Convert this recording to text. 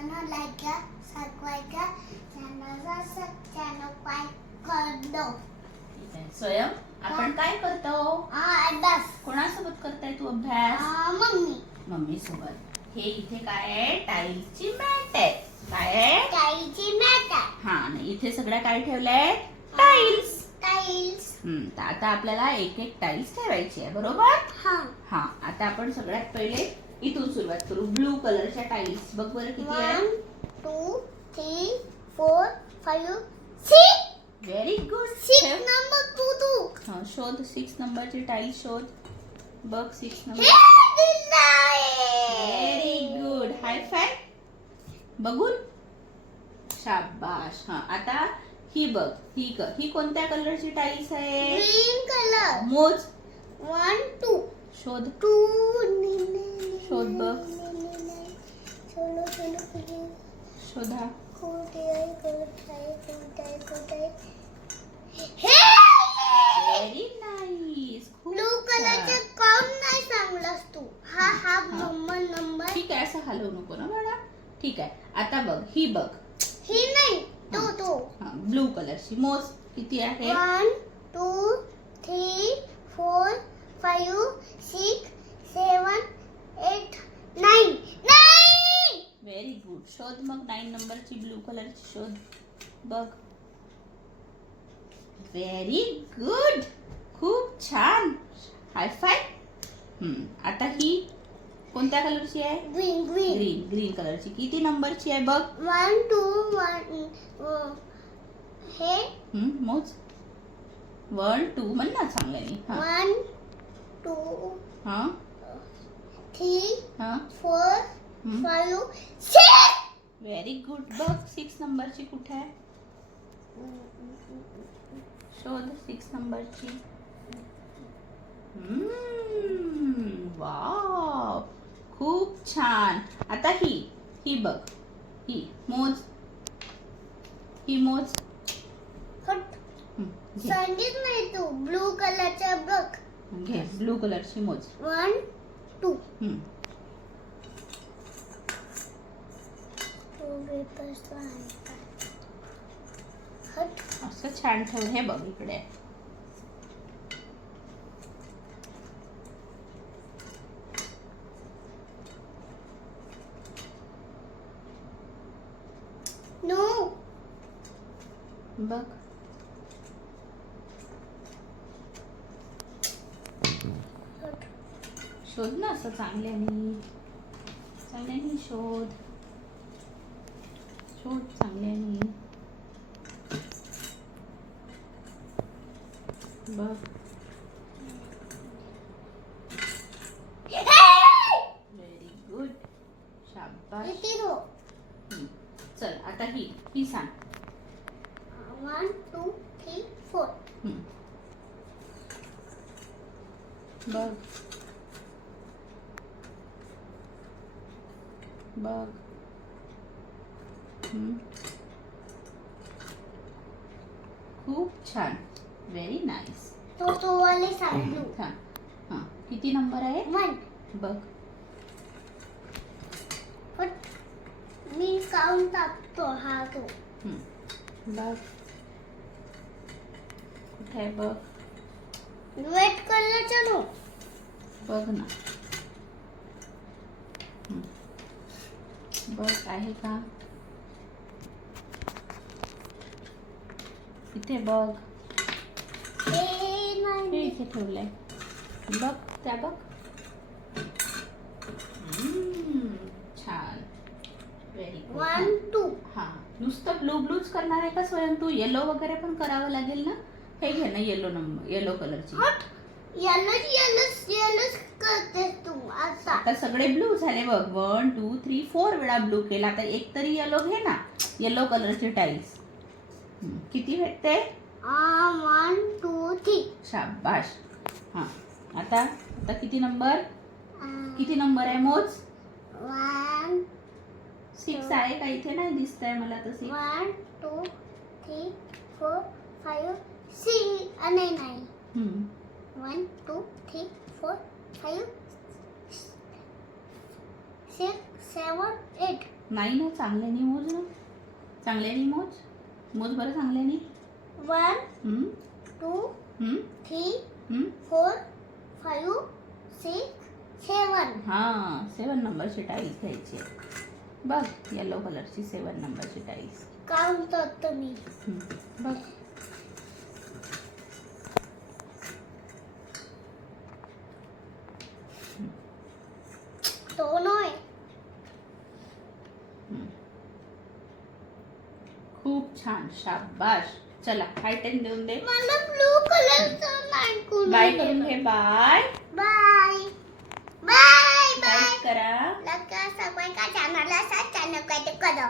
Channel like करा subscribe करा चॅनलचा चॅनल पाय ठीक आहे. स्वयं आपण काय करतो? अभ्यास. कोणासोबत करताय तू अभ्यास? Mummy mummy. सोबत हे इथे काय आहे? टाईल्सची मॅट आहे. काय आहे? ताईची मॅट आहे. हा आणि इथे सगळ्या काय ठेवलंय टाईल्स. टाईल्स. हम्म तर आता आपल्याला एक एक टाईल्स ठेवायची आहे बरोबर? हा. हा आता आपण सगळ्यात पहिले इथून सुरुवात करू. ब्लू कलरच्या टाईल्स बघ बरं किती वन आहे two three four five six very good six number two two हा शोध. सिक्स नंबरची टाईल्स शोध. बघ सिक्स नंबर दिला आहे. व्हेरी गुड हाय फाय बघून. शाबाश. हा आता ही बघ. ही क ही कोणत्या कलरची टाईल्स आहे ग्रीन कलर मोज. वन टू शोध. टू शोध बघ. शोधा. हे व्हेरी नाईस ब्लू कलरचे काउंट नाही सांगलास तू. हा हा नंबर नंबर ठीक आहे असं हलवू नको ना बाळा. ठीक आहे आता बघ ही बघ. ही नाही तो तो. ब्लू कलरची मोज किती आहे? One two three four five six seven eight nine nine very good शोध मग नाईन नंबरची ब्लू कलरची शोध. बघ. व्हेरी गुड खूप छान. हाय फाय आता ही कोणत्या कलरची आहे? ग्रीन ग्रीन ग्रीन ग्रीन कलरची किती नंबरची आहे बघ? वन टू वन हे? मोज. वन टू म्हण ना चांगल्याने. हा. वन टू हा? थ्री हा? फोर हम्म. सिक्स व्हेरी गुड बघ सिक्स नंबरची कुठे आहे? शोध सिक्स नंबरची वाव खूप छान. आता ही ही बघ ही मोज. ही मोज. हम्म, सांगित नाही तू ब्लू कलरचा बघ. घे ब्लू कलरची मोज. One two. असं छान ठेव हे बघ इकडे. नो बघ. शोध ना असं चांगल्याने. चांगल्याने शोध. शोध चांगल्याने. बघ. व्हेरी गुड शाबाश. चल आता ही ही सांग. One two three four. बघ. बघ. खूप छान व्हेरी नाईस तो तो वाले सांग छान हां किती नंबर आहे वन बघ हट मी काउंट टाकतो हा तो हम्म. बघ कुठे आहे बघ रेड कलरचा नो बघ ना बघ आहे का? इथे बघ. नाही. इथे ठेवलंय. बघ त्या बघ. छान. व्हेरी वन टू हा नुसतं ब्लू ब्लूच करणार आहे का स्वयं तू येलो वगैरे पण करावं लागेल ना? हे घे ना येलो नंबर येलो कलरची येलोच येलोच येलोच करतेस तू आता. आता सगळे ब्लू झाले बघ. वन टू थ्री फोर वेळा ब्लू केला. आता एक तरी येलो घे ना. येलो कलरची टाईल्स किती भेटते वन टू थ्री. शाबाश. हा. आता आता किती नंबर किती नंबर आहे मोज? वन सिक्स आहे का? इथे नाही दिसत आहे मला six one two three four five six नाही नाही. One two three four five six seven eight नाही ना चांगल्याने मोज. ना चांगल्याने मोज? मोज बरं चांगल्याने one two three. Four five six seven हा सेवन नंबरची टाईल्स घ्यायची. बघ येलो कलरची सेवन नंबरची टाईल्स काउंट करतो मी. बघ. दोन आहे हम्म. खूप छान शाबाश चला हाय टेन देऊन दे मला ब्लू कलरचा नाही बाय करून घे bye bye bye bye like करा लका सगळ्यांका चॅनलला सबस्क्राईब करा